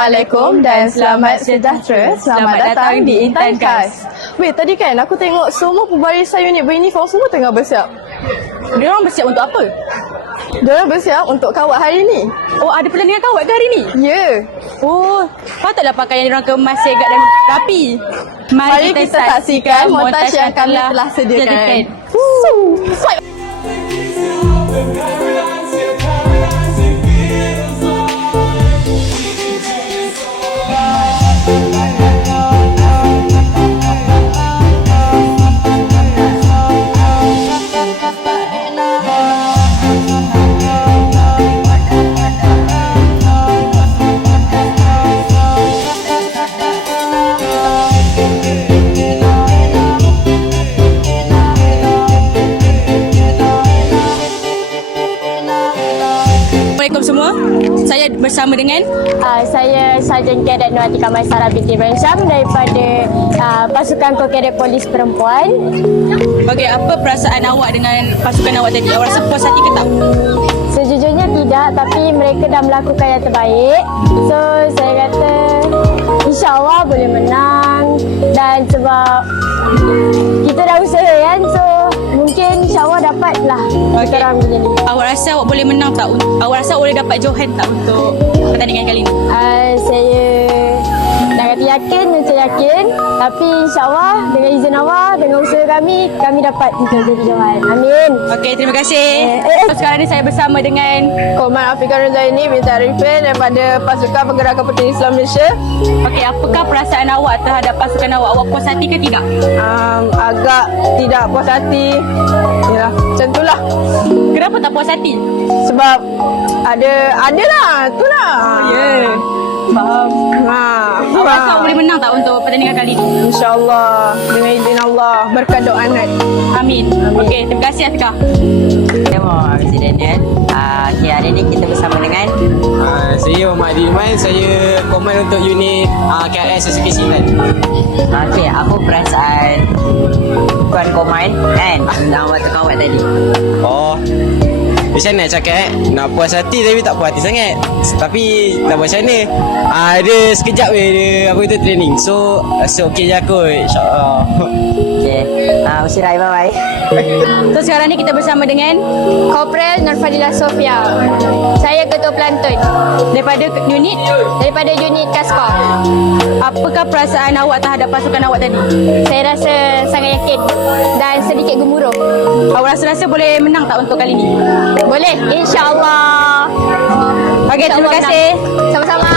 Assalamualaikum dan selamat sejahtera. Selamat datang di Intan Kas. Weh, tadi kan aku tengok semua pembarisan unit beruniform semua tengah bersiap. Diorang bersiap untuk apa? Diorang bersiap untuk kawat hari ni. Oh, ada pertandingan kawat ke hari ni? Ya. Oh, patutlah pakaian diorang kemas segak dan rapi. Mari kita saksikan montaj yang kami telah sediakan. Swipe. Assalamualaikum semua. Saya bersama dengan Saya Sarjan Kadet Nur Atika Maisara binti Ibrahim Syam daripada pasukan Kokadet Polis Perempuan. bagi apa perasaan awak dengan pasukan awak tadi? Awak rasa puas hati ke tak? Sejujurnya tidak, tapi mereka dah melakukan yang terbaik. So saya kata insya-Allah boleh menang, dan sebab kita dah usaha kan, so mungkin insya-Allah dapatlah kita orang macam ni. Awak rasa awak boleh menang tak? Awak rasa awak boleh dapat Johan tak untuk pertandingan kali ni? Saya dah kata yakin, macam yakin, tapi insya-Allah dengan izin Allah, dengan usaha kami dapat kita jadi Johan. Amin. Okey, terima kasih. Sekarang ni saya bersama dengan Koman Afiqah Ruzaini binti Arifin daripada Pasukan Pergerakan Petani Islam Malaysia. Okey, apakah perasaan awak terhadap pasukan awak? Awak puas hati ke tidak? Agak tidak puas hati. Yalah, macam itulah. Kenapa tak puas hati? Sebab adalah, itulah. Faham. Awak rasa awak boleh menang tak untuk pertandingan kali ni? InsyaAllah, dengan izin Allah, berkat doa Anad. Amin. Okey, terima kasih Atika. Nama saya Daniel. Okay, hari ni kita bersama dengan saya Muhammad Dilman. Saya koman untuk unit KRS SKC kan. okay, apa perasaan Tuan Koman kan dalam waktu kawat tadi? Oh, macam mana nak cakap nak puas hati tapi tak puas hati sangat. Tapi tak buat macam mana, ada sekejap dia apa itu training. So rasa okey je aku, insyaAllah. Okay, Usirah bye-bye. So sekarang ni kita bersama dengan Korporal Nurfadilah Sofia. Saya ketua pelantun daripada unit Kaskop. apakah perasaan awak terhadap pasukan awak tadi? Saya rasa sangat yakin dan sedikit gemuruh. Awak rasa boleh menang tak untuk kali ni? Boleh, insya-Allah. Okey, terima kasih. Sama-sama.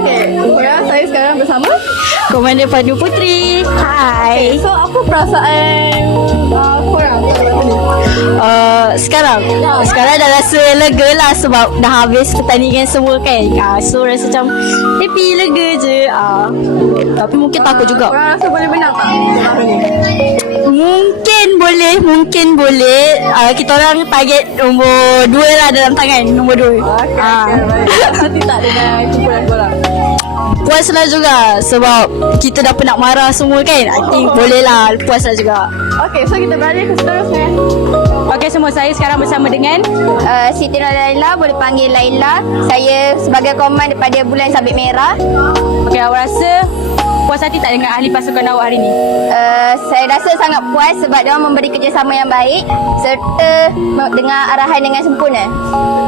Okey, ya, saya sekarang bersama. Komander Padu Putri. Hai. So, apa perasaan korang tentang ni? Sekarang dah rasa lega lah sebab dah habis pertandingan semua kan. So rasa macam happy, lega je. Tapi mungkin takut juga. Korang rasa boleh menang tak hari ni? Mungkin boleh. Kita orang target nombor 2 lah dalam tangan. Nombor 2. Hati tak dengan kumpulan korang? Puas lah juga sebab kita dah penat marah semua kan. I think boleh lah, puas lah juga. Okey, so kita balik ke seterusnya. Okey semua, saya sekarang bersama dengan Siti Laila, boleh panggil Laila. Saya sebagai koman daripada Bulan Sabit Merah. Okey, awak rasa puas hati tak dengan ahli pasukan awak hari ni? Saya rasa sangat puas sebab dia memberi kerjasama yang baik serta dengan arahan dengan sempurna.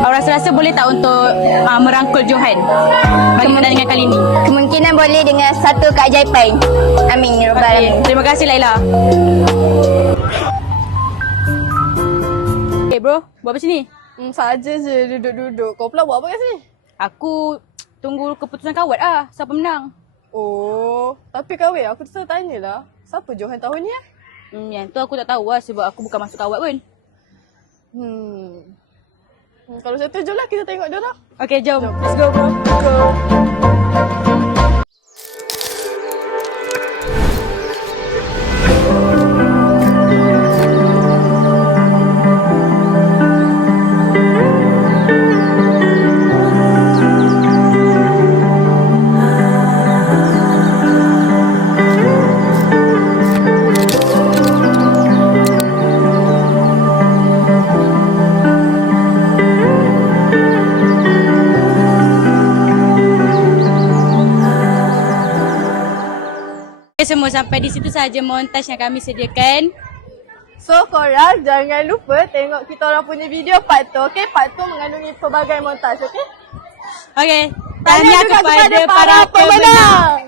Awak rasa boleh tak untuk merangkul Johan bagi pertandingan kali ni? Kemungkinan boleh dengan satu keajaiban. Amin ya rabbal alamin. Terima kasih Laila. Okay bro, buat apa sini? Saja je duduk-duduk. Kau pula buat apa kat sini? Aku tunggu keputusan kawat siapa menang. Oh, tapi kahwin aku terus tanyalah. Siapa Johan tahun ni Yang tu aku tak tahu sebab aku bukan masuk kawat pun. Kalau saya tu, jom lah kita tengok dia orang. Okay, jom. Let's go bro. Go. Okay semua, sampai di situ saja montaj yang kami sediakan. So korang jangan lupa tengok kita orang punya video part tu, okay? Part tu mengandungi pelbagai montaj, okay? Okay, tahniah kepada para pemenang.